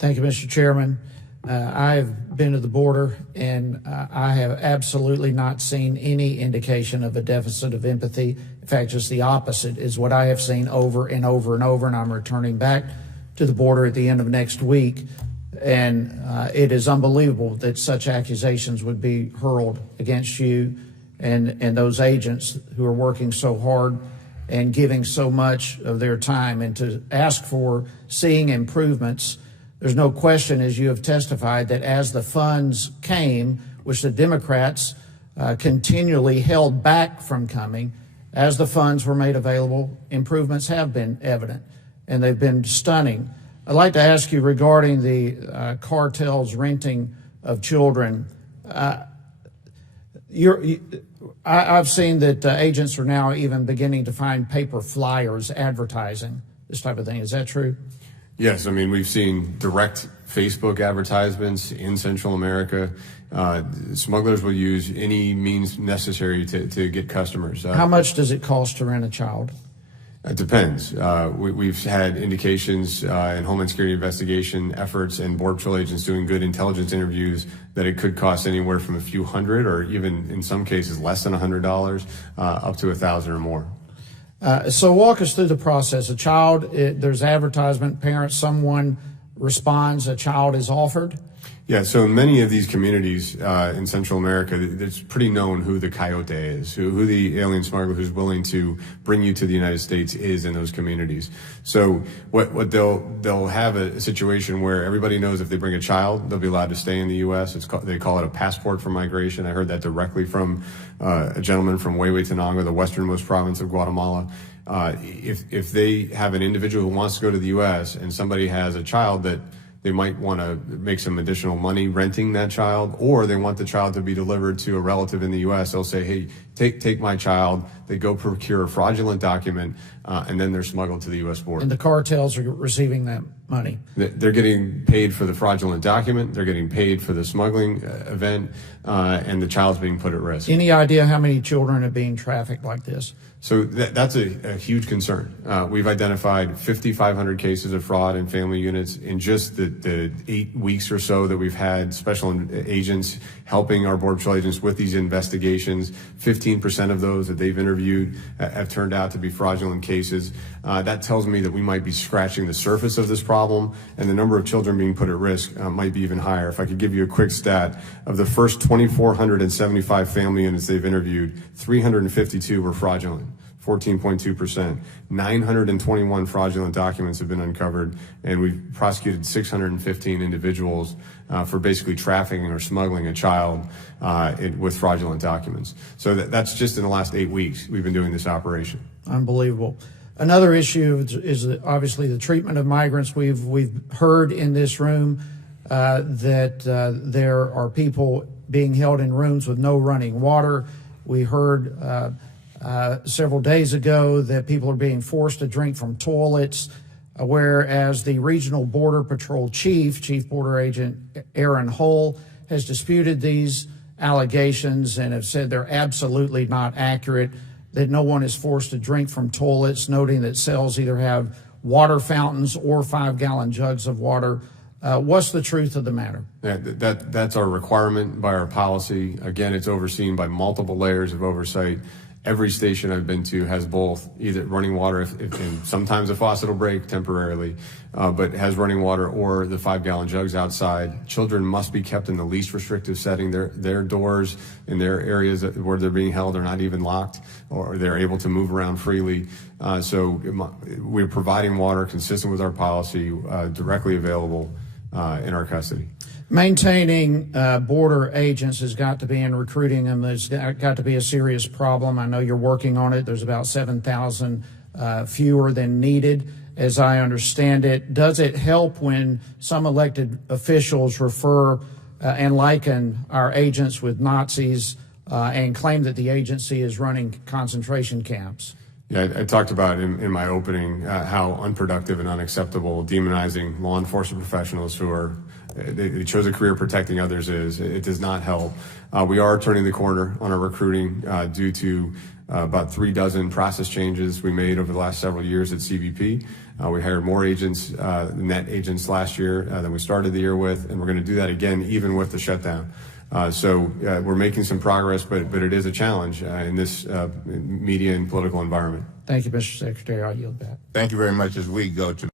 Thank you, Mr. Chairman. I have been to the border, and I have absolutely not seen any indication of a deficit of empathy. In fact, just the opposite is what I have seen over and over and over, and I'm returning back to the border at the end of next week. And it is unbelievable that such accusations would be hurled against you and those agents who are working so hard and giving so much of their time. And to ask for seeing improvements, there's no question, as you have testified, that as the funds came, which the Democrats continually held back from coming, as the funds were made available, improvements have been evident, and they've been stunning. I'd like to ask you regarding the cartel's renting of children. I've seen that agents are now even beginning to find paper flyers advertising this type of thing. Is that true? Yes, I mean, we've seen direct Facebook advertisements in Central America. Smugglers will use any means necessary to get customers. How much does it cost to rent a child? It depends. We've had indications in Homeland Security investigation efforts and Border Patrol agents doing good intelligence interviews that it could cost anywhere from a few hundred, or even in some cases less than $100, up to $1,000 or more. So walk us through the process. A child, there's advertisement, parents, someone responds, a child is offered? Yeah, so in many of these communities in Central America, it's pretty known who the coyote is, who the alien smuggler who's willing to bring you to the United States is in those communities. So what they'll have a situation where everybody knows if they bring a child, they'll be allowed to stay in the U.S. They call it a passport for migration. I heard that directly from a gentleman from Huehuetenango, the westernmost province of Guatemala. If they have an individual who wants to go to the U.S. and somebody has a child that they might want to make some additional money renting that child, or they want the child to be delivered to a relative in the U.S. They'll say, hey, take my child. They go procure a fraudulent document, and then they're smuggled to the U.S. border. And the cartels are receiving that money? They're getting paid for the fraudulent document. They're getting paid for the smuggling event, and the child's being put at risk. Any idea how many children are being trafficked like this? So that's a huge concern. We've identified 5,500 cases of fraud in family units in just the 8 weeks or so that we've had special agents helping our Border Patrol agents with these investigations. 15% of those that they've interviewed have turned out to be fraudulent cases. That tells me that we might be scratching the surface of this problem, and the number of children being put at risk might be even higher. If I could give you a quick stat, of the first 2,475 family units they've interviewed, 352 were fraudulent. 14.2%. 921 fraudulent documents have been uncovered, and we've prosecuted 615 individuals for basically trafficking or smuggling a child with fraudulent documents. So that's just in the last 8 weeks we've been doing this operation. Unbelievable. Another issue is obviously the treatment of migrants. We've heard in this room that there are people being held in rooms with no running water. We heard several days ago that people are being forced to drink from toilets, whereas the regional Border Patrol Chief Border Agent Aaron Hull, has disputed these allegations and have said they're absolutely not accurate, that no one is forced to drink from toilets, noting that cells either have water fountains or 5-gallon jugs of water. What's the truth of the matter? Yeah, that's our requirement by our policy. Again, it's overseen by multiple layers of oversight. Every station I've been to has both either running water, and sometimes a faucet will break temporarily, but has running water or the 5-gallon jugs outside. Children must be kept in the least restrictive setting. Their doors in their areas where they're being held are not even locked, or they're able to move around freely. So we're providing water consistent with our policy, directly available in our custody. Maintaining border agents has got to be, in recruiting them, there's got to be a serious problem. I know you're working on it. There's about 7,000 fewer than needed, as I understand it. Does it help when some elected officials refer and liken our agents with Nazis and claim that the agency is running concentration camps? Yeah, I talked about in my opening how unproductive and unacceptable demonizing law enforcement professionals who are they chose a career protecting others is. It does not help. We are turning the corner on our recruiting due to about 36 process changes we made over the last several years at CBP. We hired more agents, net agents last year than we started the year with, and we're going to do that again even with the shutdown. So we're making some progress, but it is a challenge in this media and political environment. Thank you, Mr. Secretary. I'll yield back. Thank you very much. As we go to